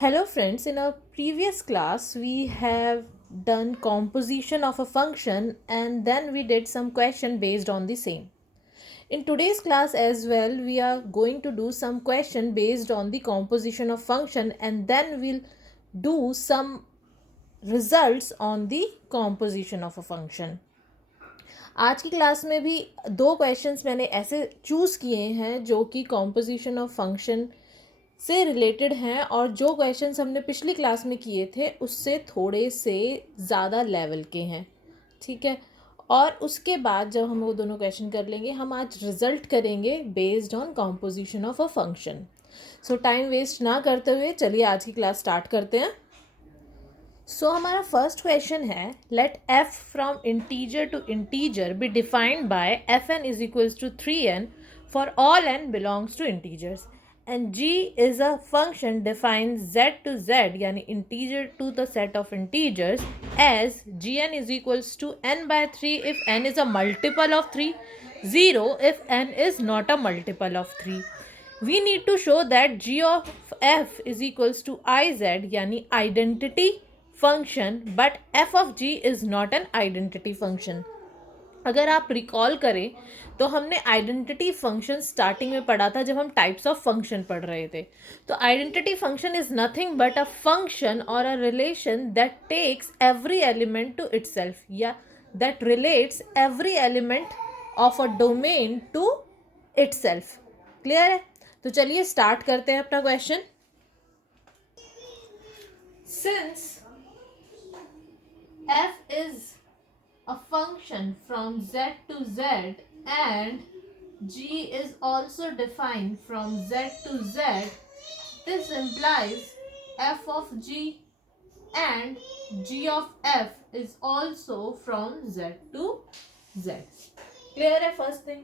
Hello friends, in our previous class we have done composition of a function and then we did some question based on the same. In today's class as well we are going to do some question based on the composition of function and then we'll do some results on the composition of a function. आज की class में भी दो questions मैंने ऐसे choose किए हैं जो कि कॉम्पोजिशन ऑफ फंक्शन से रिलेटेड हैं और जो क्वेश्चंस हमने पिछली क्लास में किए थे उससे थोड़े से ज़्यादा लेवल के हैं, ठीक है। और उसके बाद जब हम वो दोनों क्वेश्चन कर लेंगे हम आज रिजल्ट करेंगे based on composition of a function. So time waste ना करते हुए चलिए आज की क्लास स्टार्ट करते हैं। हमारा फर्स्ट क्वेश्चन है, let f from integer to integer be defined by F N is equals to 3n for all n belongs to integers and g is a function defined z to z यानी integer to the set of integers as gn is equals to n by 3 if n is a multiple of 3, 0 if n is not a multiple of 3. We need to show that g of f is equals to iz यानी identity function but f of g is not an identity function. अगर आप recall करें तो हमने identity function starting में पढ़ा था जब हम टाइप्स ऑफ फंक्शन पढ़ रहे थे। तो identity function is nothing but a function और a relation that takes every element to itself या that relates every element of a domain to itself. Clear है? तो चलिए स्टार्ट करते हैं अपना question. Since f is a function from z to z and g is also defined from z to z, this implies f of g and g of f is also from z to z. Clear है first thing?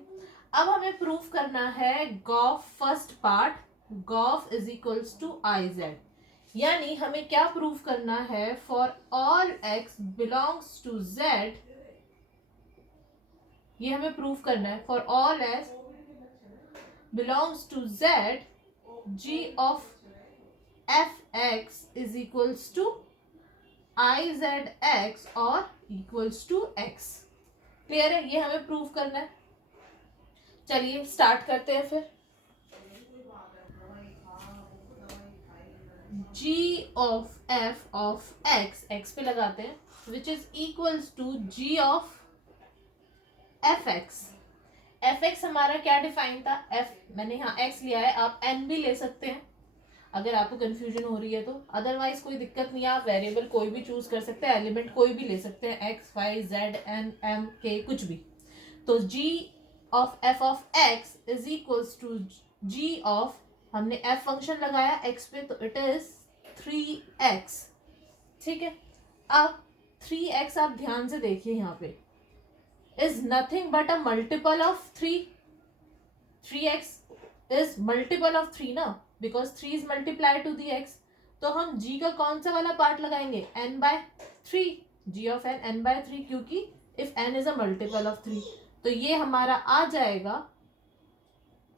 अब हमें proof करना है g o f first part, g o f is equals to I Z, यानी हमें क्या proof करना है, for all x belongs to z, ये हमें प्रूफ करना है, for all x belongs to z g of fx is equals to I Z X और इक्वल्स टू x। क्लियर है? ये हमें प्रूफ करना है। चलिए स्टार्ट करते हैं फिर। g of f of x पे लगाते हैं, which is equals to g of fx. fx हमारा क्या डिफाइन था? f मैंने यहाँ x लिया है, आप n भी ले सकते हैं अगर आपको कंफ्यूजन हो रही है तो, अदरवाइज कोई दिक्कत नहीं है, आप वेरिएबल कोई भी चूज कर सकते हैं, एलिमेंट कोई भी ले सकते हैं, x y z n m k कुछ भी। तो g of f of x is equals to g of, हमने f फंक्शन लगाया x पे तो इट इज 3x। ठीक है, अब 3x आप ध्यान से देखिए यहाँ पे is nothing but a multiple of 3। 3x is multiple of 3 ना, because 3 is multiply to the x। तो हम g का कौन सा वाला पार्ट लगाएंगे? n by 3, g of n by 3, क्योंकि if n is a multiple of 3 तो ये हमारा आ जाएगा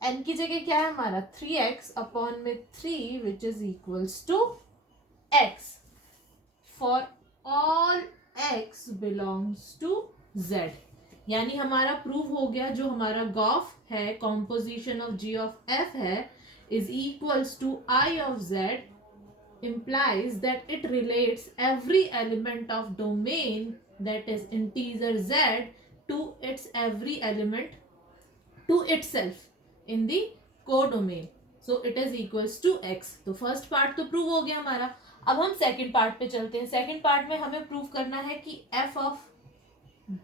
n की जगह क्या है हमारा 3x अपॉन में 3 which is equals to x for all x belongs to z। यानी हमारा प्रूव हो गया, जो हमारा गॉफ है, composition of g of f है, is equals to I of z implies that it relates every element of domain that is integer z to its every element to itself in the codomain. So it is equals to x. तो first part तो prove हो गया हमारा। अब हम second part पे चलते हैं। सेकंड पार्ट में हमें प्रूव करना है कि f of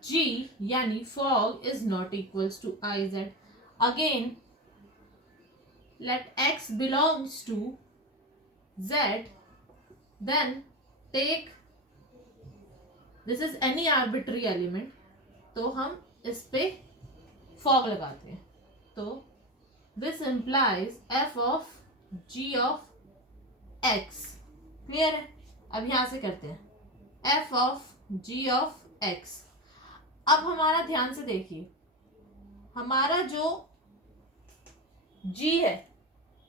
g यानी fog is not equals to iz. Again let x belongs to z, then take this is any arbitrary element, तो हम इस पे fog लगाते हैं, तो this implies f of g of x। Clear है? अब यहां से करते हैं f of g of x। अब हमारा ध्यान से देखिए, हमारा जो g है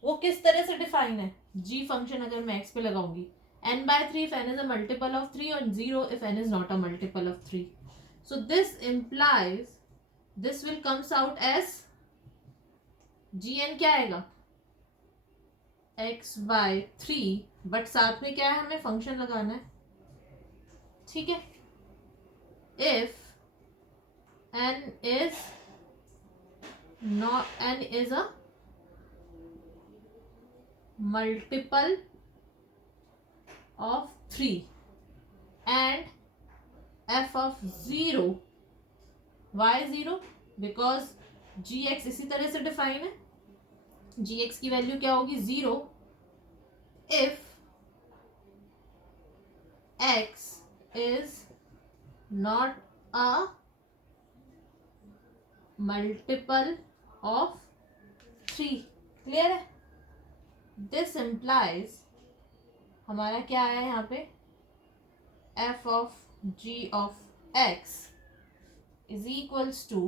वो किस तरह से डिफाइन है? g फंक्शन अगर मैं x पे लगाऊंगी, n/3 if n is a multiple of 3 और 0 if n is not a multiple of 3. So this implies this will comes out as gn क्या आएगा, x/3, बट साथ में क्या है, हमें फंक्शन लगाना है, ठीक है. If n is a multiple of 3 and f of 0, why 0, because gx इसी तरह से डिफाइन है, gx की वैल्यू क्या होगी 0 if x is not a multiple of 3. Clear है. दिस implies हमारा क्या आया यहाँ पे, f of g of x is equals to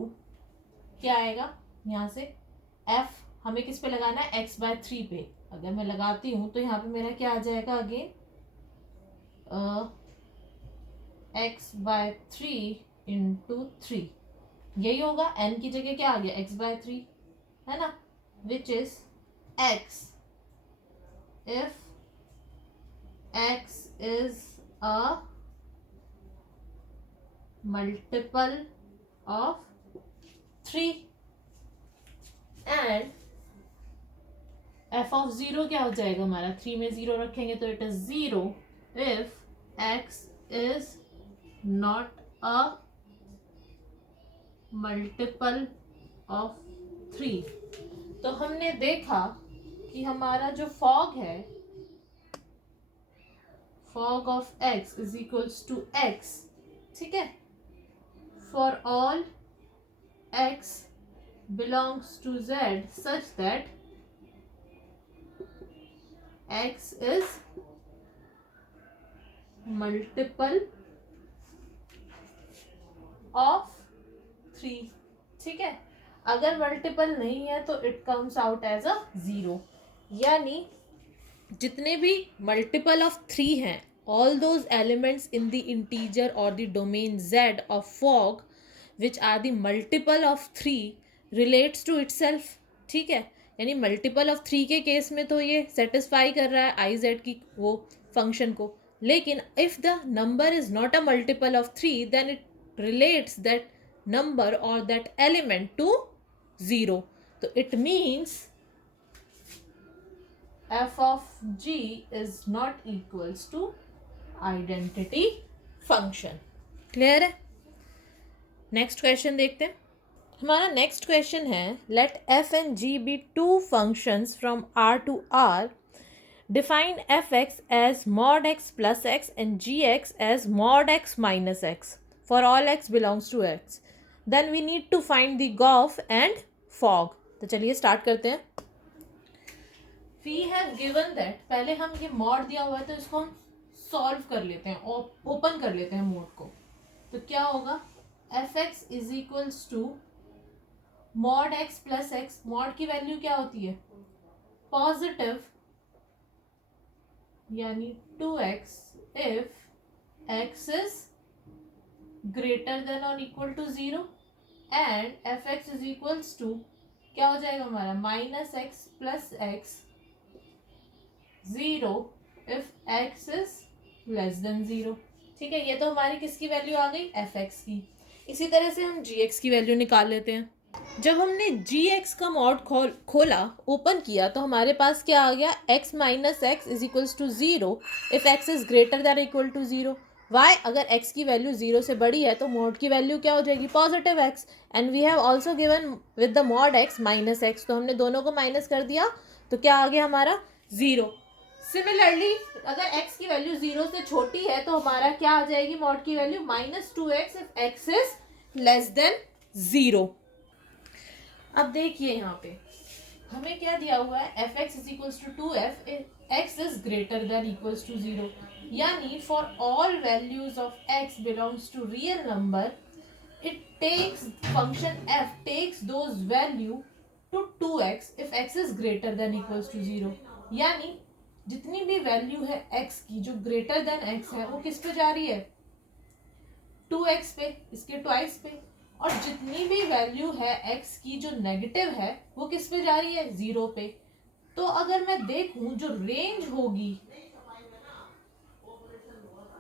क्या आएगा यहाँ से, f हमें किस पे लगाना है, x/3 पे. अगर मैं लगाती हूँ तो यहाँ पे मेरा क्या आ जाएगा अगेन, x/3 इंटू 3, यही होगा. n की जगह क्या आ गया, x/3 है ना, which is x if x is a multiple of 3 and f of 0 क्या हो जाएगा हमारा, 3 में 0 रखेंगे तो it is 0 if x is not a multiple of 3. तो हमने देखा कि हमारा जो फॉग है, fog of x is equals to x, ठीक है, for all x belongs to z such that x is multiple of 3, ठीक है. अगर मल्टीपल नहीं है तो it comes out as a 0. यानी जितने भी मल्टीपल ऑफ 3 हैं, all those elements in the integer और the domain z of fog which are the multiple of 3 relates to itself, ठीक है. यानी मल्टीपल ऑफ 3 के केस में तो ये सेटिस्फाई कर रहा है आई जेड की वो फंक्शन को, लेकिन if the number is not a multiple of 3 then it relates that number or that element to 0. So it means f of g is not equals to identity function. Clear है. Next question देखते हैं. हमारा next question है, let f and g be two functions from r to r. Define fx as mod x plus x and gx as mod x minus x for all x belongs to x. Then we need to find the GOF and fog. तो चलिए start करते हैं. We have given that, पहले हम ये mod दिया हुआ है तो इसको हम सॉल्व कर लेते हैं, ओपन कर लेते हैं मोड को. तो क्या होगा, fx is equals to mod x plus x. Mod की वैल्यू क्या होती है, पॉजिटिव, यानी 2x if x is greater than or equal to 0 and fx is equals to क्या हो जाएगा हमारा, minus x plus x 0 if x is less than 0. ठीक है, ये तो हमारी किसकी वैल्यू आ गई, fx की. इसी तरह से हम gx की वैल्यू निकाल लेते हैं. जब हमने gx का मॉड खोला, ओपन किया, तो हमारे पास क्या आ गया, x minus x is equals to 0 if x is greater than equal to 0. Y, अगर x की वैल्यू 0 से बड़ी है तो मॉड की वैल्यू क्या हो जाएगी, positive x. And we have also given with the mod x minus x, तो हमने दोनों को माइनस कर दिया तो क्या आ गया हमारा 0. सिमिलरली अगर x की वैल्यू 0 से छोटी है तो हमारा क्या आ जाएगी मॉड की value, -2x if x is less than 0. अब देखिए यहाँ पे हमें क्या दिया हुआ है, fx is equals to 2f x is greater than equals to 0. यानी for all values of x belongs to real number, it takes function f takes those value to 2x if x is greater than equals to 0. यानी जितनी भी value है x की जो greater than x है वो किस पे जा रही है, 2x पे, इसके ट्वाइस पे। और जितनी भी वैल्यू है x की जो नेगेटिव है वो किस पे जा रही है, 0 पे। तो अगर मैं देखूं जो रेंज होगी,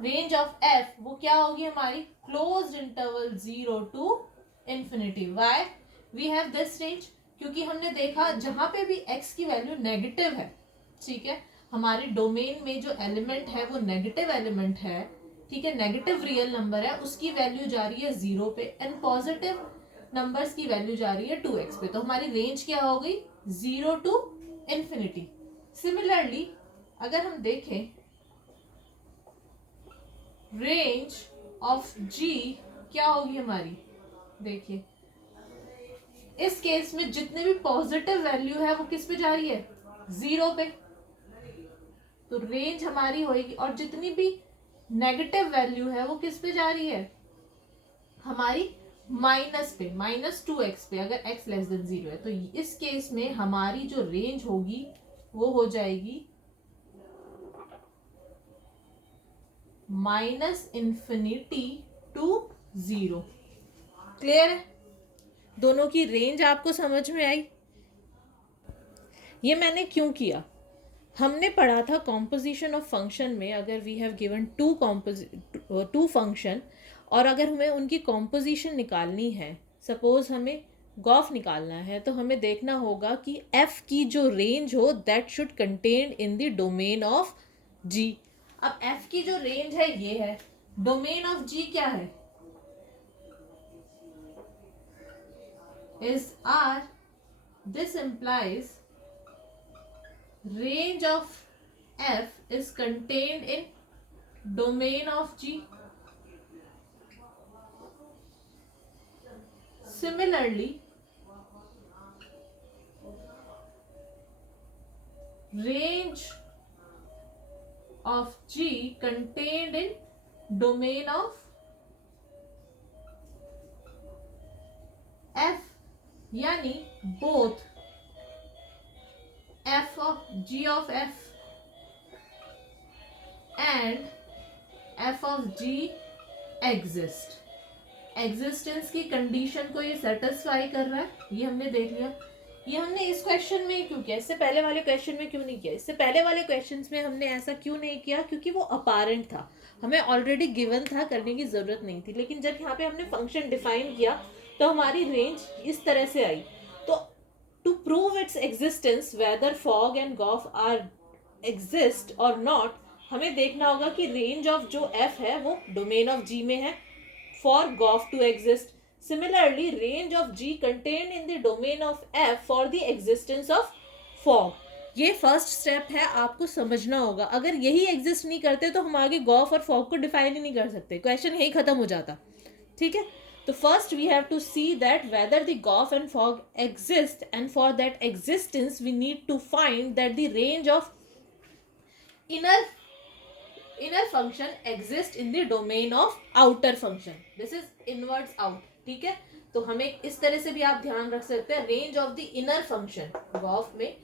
रेंज ऑफ f वो क्या होगी हमारी, closed interval 0 to infinity. Why we have this range, क्योंकि हमने देखा जहां पे भी x की वैल्यू नेगेटिव है, ठीक है, हमारे डोमेन में जो एलिमेंट है वो नेगेटिव एलिमेंट है, ठीक है, नेगेटिव रियल नंबर है, उसकी वैल्यू जा रही है 0 पे, एंड पॉजिटिव नंबर्स की वैल्यू जा रही है 2x पे। तो हमारी रेंज क्या हो गई, 0 टू इंफिनिटी। सिमिलरली अगर हम देखें रेंज ऑफ g क्या होगी हमारी, देखिए इस केस में जितने भी पॉजिटिव वैल्यू है वो किस पे जा रही है, 0 पे। तो रेंज हमारी होगी, और जितनी भी नेगेटिव वैल्यू है वो किस पे जा रही है, हमारी माइनस पे, -2x पे, अगर x लेस देन 0 है। तो इस केस में हमारी जो रेंज होगी वो हो जाएगी -∞ टू 0। क्लियर है, दोनों की रेंज आपको समझ में आई। ये मैंने क्यों किया, हमने पढ़ा था कॉम्पोजिशन ऑफ फंक्शन में, अगर we have given two function और अगर हमें उनकी कॉम्पोजिशन निकालनी है, सपोज हमें गॉफ निकालना है, तो हमें देखना होगा कि f की जो रेंज हो that should contain in the domain of g। अब f की जो रेंज है ये है, डोमेन ऑफ g क्या है, is R, this implies range of f is contained in domain of G. Similarly, range of G contained in domain of f, यानी both f of g of f and f of g exist। Existence की condition को ये satisfy कर रहा है, ये हमने देख लिया। ये हमने इस क्वेश्चन में क्यों किया, इससे पहले वाले क्वेश्चन में क्यों नहीं किया, इससे पहले वाले क्वेश्चंस में हमने ऐसा क्यों नहीं किया, क्योंकि वो अपारेंट था, हमें ऑलरेडी गिवन था, करने की जरूरत नहीं थी। लेकिन जब यहाँ पे हमने फंक्शन डिफाइन किया तो हमारी रेंज इस तरह से आई। तो to prove its existence whether fog and gof are exist और नॉट, हमें देखना होगा कि रेंज ऑफ जो f है वो डोमेन ऑफ g में है for GOF to exist. Similarly, range of G contained in the domain of F for the existence of fog. ये फर्स्ट स्टेप है, आपको समझना होगा। अगर यही एग्जिस्ट नहीं करते तो हम आगे गॉफ और फॉग को डिफाइन ही नहीं कर सकते, क्वेश्चन यही खत्म हो जाता, ठीक है। तो first we have to see that whether the gof and fog exist, and for that existence we need to find that the range of inner function exist in the domain of outer function, this is inwards out, ठीक है। तो हमें इस तरह से भी आप ध्यान रख सकते हैं, range of the inner function GOF में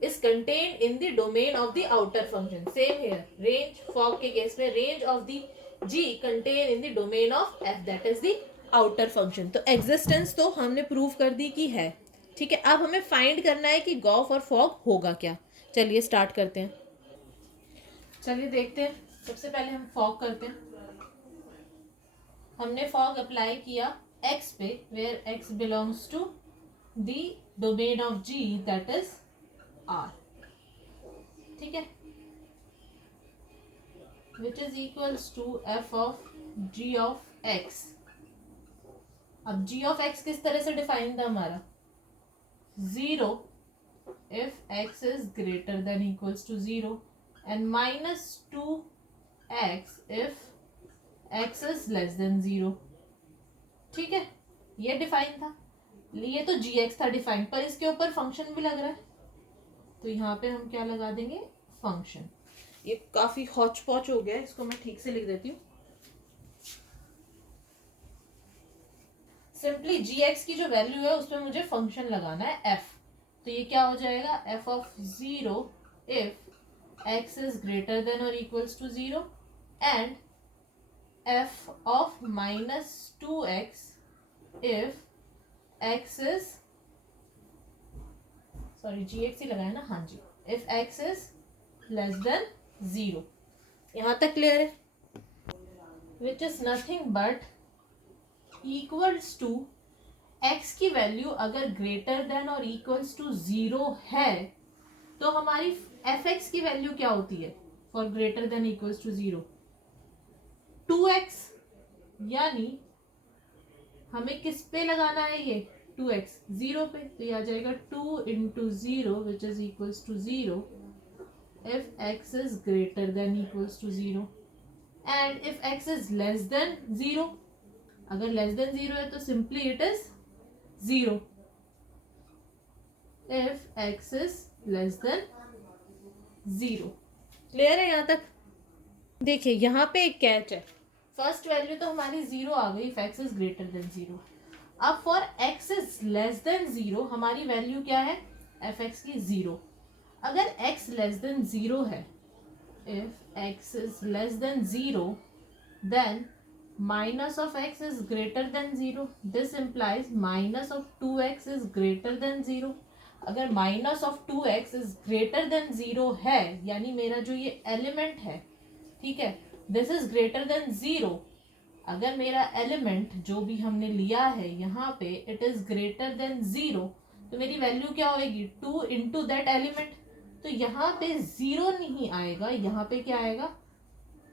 is contained in the domain of the outer function। same here, range fog के केस में range of the G contained in the domain of F, that is the outer function। तो existence तो हमने prove कर दी कि है, ठीक है। अब हमें फाइंड करना है कि गॉफ और फॉग होगा क्या। चलिए स्टार्ट करते हैं, चलिए देखते हैं। सबसे पहले हम फॉग करते हैं। हमने फॉग अप्लाई किया x पे, where x belongs to the domain of g that is r, ठीक है, which is equals to f of g of x। अब g ऑफ x किस तरह से डिफाइन था हमारा, 0 if x is greater than equals to 0 and -2x if x is less than 0, ठीक है। ये डिफाइन था, ये तो gx था डिफाइन, पर इसके ऊपर फंक्शन भी लग रहा है, तो यहाँ पे हम क्या लगा देंगे, फंक्शन। ये काफी हौच पौच हो गया, इसको मैं ठीक से लिख देती हूँ। सिंपली gx की जो वैल्यू है उसमें मुझे फंक्शन लगाना है f, तो ये क्या हो जाएगा, f of 0 if x is greater than or equals to 0 and f of minus 2x if x is gx ही लगाया ना, हाँ जी, if x is less than 0. यहाँ तक क्लियर है? which is nothing but equals to x की value अगर greater than और equals to 0 है तो हमारी fx की वैल्यू क्या होती है for greater than equals to 0? 2x. यानी हमें किस पे लगाना है ये 2x? 0 पे. तो ये आ जाएगा 2 into 0 which is equals to 0 if x is greater than equals to 0 and if x is less than 0. अगर less than 0 है तो simply it is 0 if x is less than 0. Clear है यहाँ तक? देखिए यहाँ पे एक कैच है. फर्स्ट वैल्यू तो हमारी 0 आ गई if x is greater than 0. अब for x is less than 0 हमारी वैल्यू क्या है fx की? 0. अगर x less than 0 है, if x is less than 0 then minus of x is greater than 0. this implies minus of 2x is greater than 0. अगर minus of 2x is greater than 0 है यानी मेरा जो ये एलिमेंट है, ठीक है, this is greater than 0. अगर मेरा एलिमेंट जो भी हमने लिया है यहाँ पे it is greater than 0 तो मेरी वैल्यू क्या होगी? 2 into that एलिमेंट. तो यहाँ पे 0 नहीं आएगा, यहाँ पे क्या आएगा?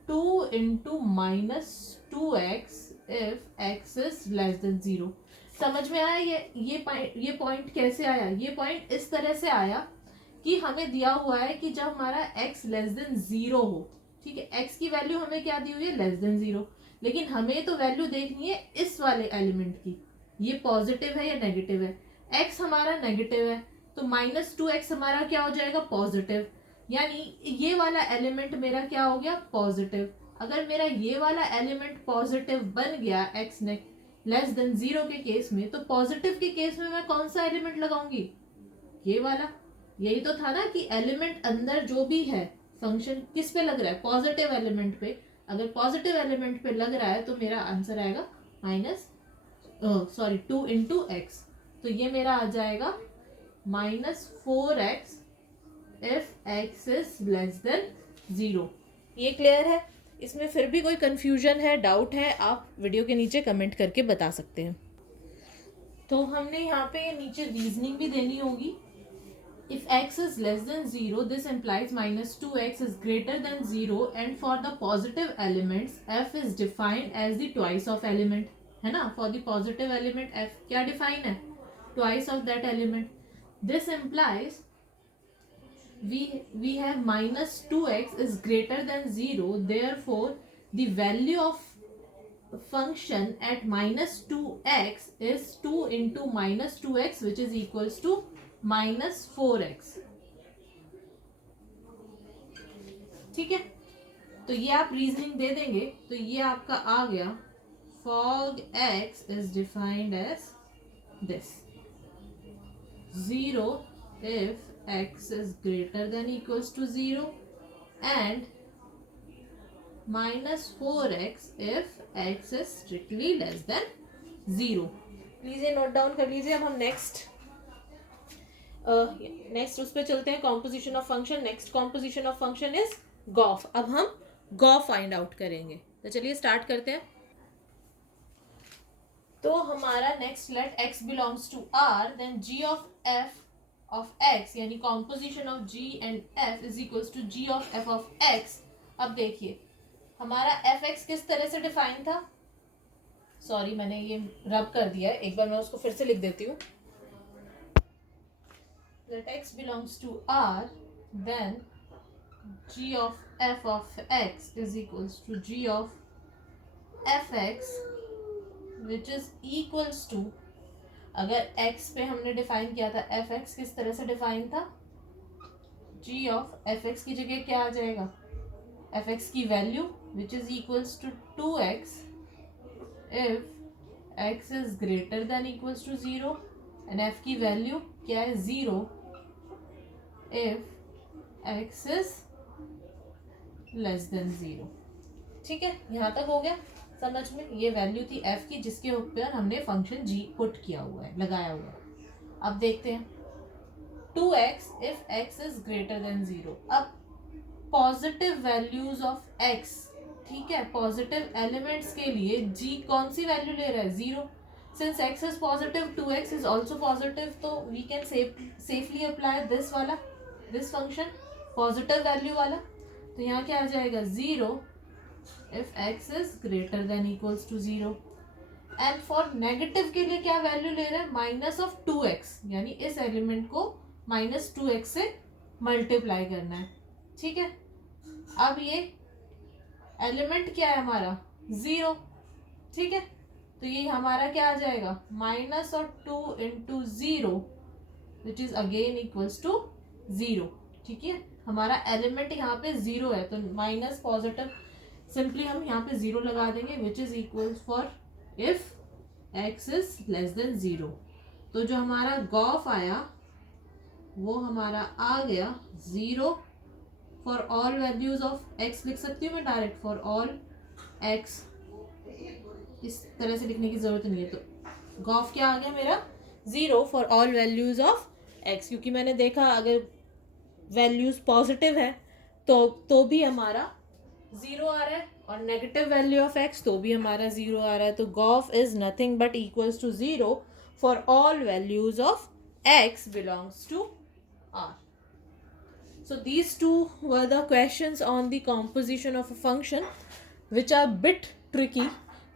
2 into minus 2x if x is less than 0. समझ में आया ये पॉइंट कैसे आया? ये पॉइंट इस तरह से आया कि हमें दिया हुआ है कि जब हमारा x लेस देन 0 हो, ठीक है, x की वैल्यू हमें क्या दी हुई है? Less than 0. लेकिन हमें तो वैल्यू देखनी है इस वाले एलिमेंट की, ये पॉजिटिव है या नेगेटिव है. x हमारा नेगेटिव है तो माइनस 2x हमारा क्या हो जाएगा? पॉजिटिव. यानी ये वाला एलिमेंट मेरा क्या हो गया? पॉजिटिव. अगर मेरा ये वाला एलिमेंट पॉजिटिव बन गया x ने लेस देन 0 के केस में, तो पॉजिटिव के केस में मैं कौन सा एलिमेंट लगाऊंगी? ये वाला. यही तो था ना कि एलिमेंट अंदर जो भी है फंक्शन किस पे लग रहा है? पॉजिटिव एलिमेंट पे. अगर पॉजिटिव एलिमेंट पे लग रहा है तो मेरा आंसर आएगा माइनस 2 इंटू एक्स. तो ये मेरा आ जाएगा -4x if x is less than 0. ये क्लियर है? इसमें फिर भी कोई कंफ्यूजन है, डाउट है, आप वीडियो के नीचे कमेंट करके बता सकते हैं. तो हमने यहाँ पे नीचे रीजनिंग भी देनी होगी. If x is less than 0, this implies minus 2x is greater than 0 and for the positive elements, f is defined as the twice of element. है ना? For the positive element, f क्या define है? Twice of that element. This implies we have minus 2x is greater than 0. Therefore, the value of function at minus 2x is 2 into minus 2x which is equals to minus 4x. ठीक है, तो ये आप reasoning दे देंगे तो ये आपका आ गया. fog x is defined as this: 0 if x is greater than equals to 0 and minus 4x if x is strictly less than 0. Please ये नोट डाउन कर लीजिए. अब हम नेक्स्ट उस पर चलते हैं, composition of function. Next composition of function is gof. अब हम गॉफ फाइंड आउट करेंगे. तो चलिए स्टार्ट करते हैं. तो हमारा next let x belongs to r, then g of f of x यानी composition of g and f is equals to g of f of x. अब देखिए हमारा fx किस तरह से डिफाइन था? सॉरी मैंने ये रब कर दिया है, एक बार मैं उसको फिर से लिख देती हूँ. Let x belongs to R, then g of f of x is equals to g of fx which is equals to, अगर x पे हमने डिफाइन किया था fx किस तरह से डिफाइन था? g of fx की जगह क्या आ जाएगा? fx की value which is equals to 2x if x is greater than equals to 0 and f की वैल्यू क्या है? 0 if x is less than 0। ठीक है, यहाँ तक हो गया समझ में। ये वैल्यू थी f की जिसके ऊपर हमने फंक्शन g पुट किया हुआ है, लगाया हुआ है। अब देखते हैं 2x if x is greater then 0। अब पॉजिटिव वैल्यूज ऑफ x, ठीक है, पॉजिटिव एलिमेंट्स के लिए g कौन सी वैल्यू ले रहा है? 0। Since x is positive 2x is also positive, तो we can safely apply this function positive value वाला। तो यहाँ क्या आ जाएगा? 0 if x is greater than equals to 0। And for negative के लिए क्या वैल्यू ले रहा है? माइनस ऑफ 2x, यानी इस एलिमेंट को -2x से मल्टीप्लाई करना है। ठीक है, अब ये एलिमेंट क्या है हमारा? 0। ठीक है, तो ये हमारा क्या आ जाएगा? Minus of 2 into 0 which is again equals to 0। ठीक है, हमारा एलिमेंट यहाँ पे 0 है, तो माइनस पॉजिटिव सिंपली हम यहाँ पे 0 लगा देंगे which is equal for if x is less than 0। तो जो हमारा गॉफ आया वो हमारा आ गया 0 for all values of x। लिख सकती हूँ मैं डायरेक्ट, फॉर ऑल x, इस तरह से लिखने की जरूरत नहीं है। तो गॉफ क्या आ गया मेरा? 0 for all values of x, क्योंकि मैंने देखा अगर वैल्यूज पॉजिटिव है तो भी हमारा 0 आ रहा है, और नेगेटिव वैल्यू ऑफ x तो भी हमारा 0 आ रहा है। तो gof is nothing but equals to 0 for all values of x belongs to r। So these two were the questions on the composition of a function which are bit tricky।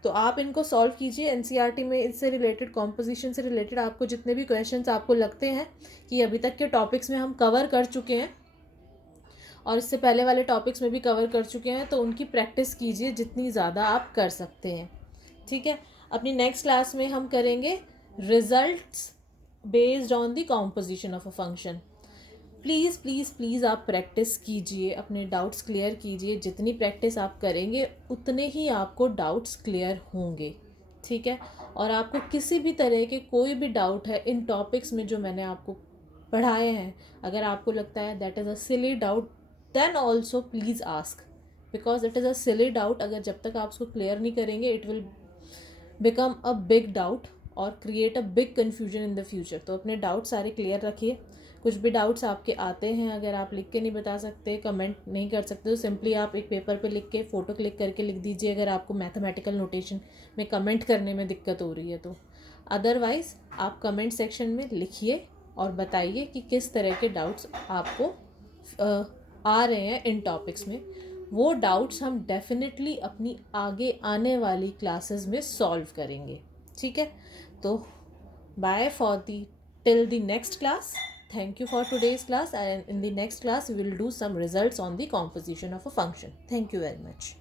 तो आप इनको solve कीजिए। NCERT में इससे related, composition से related आपको जितने भी क्वेश्चंस आपको लगते हैं कि अभी तक के टॉपिक्स में हम कवर कर चुके हैं और इससे पहले वाले टॉपिक्स में भी कवर कर चुके हैं, तो उनकी प्रैक्टिस कीजिए जितनी ज़्यादा आप कर सकते हैं। ठीक है, अपनी नेक्स्ट क्लास में हम करेंगे results based on the composition of a function. Please please please आप प्रैक्टिस कीजिए, अपने डाउट्स क्लियर कीजिए। जितनी प्रैक्टिस आप करेंगे उतने ही आपको डाउट्स क्लियर होंगे। ठीक है, और आपको किसी भी तरह के कोई भी डाउट है इन टॉपिक्स में जो मैंने आपको पढ़ाए हैं, अगर आपको लगता है that is a silly doubt, then also please ask, because it is a silly doubt. अगर जब तक आप उसको क्लियर नहीं करेंगे it will become a big doubt और create a big confusion in the future. तो अपने डाउट सारे क्लियर रखिए। कुछ भी डाउट्स आपके आते हैं, अगर आप लिख के नहीं बता सकते, कमेंट नहीं कर सकते, तो सिंपली आप एक पेपर पे लिख के फ़ोटो क्लिक करके लिख दीजिए, अगर आपको मैथमेटिकल नोटेशन में कमेंट करने में दिक्कत हो रही है तो। अदरवाइज़ आप कमेंट सेक्शन में लिखिए और बताइए कि किस तरह के डाउट्स आपको आ रहे हैं इन टॉपिक्स में। वो डाउट्स हम डेफिनेटली अपनी आगे आने वाली क्लासेस में सॉल्व करेंगे। ठीक है, तो bye for the till the next class. Thank you for today's class, and in the next class we will do some results on the composition of a function. Thank you very much.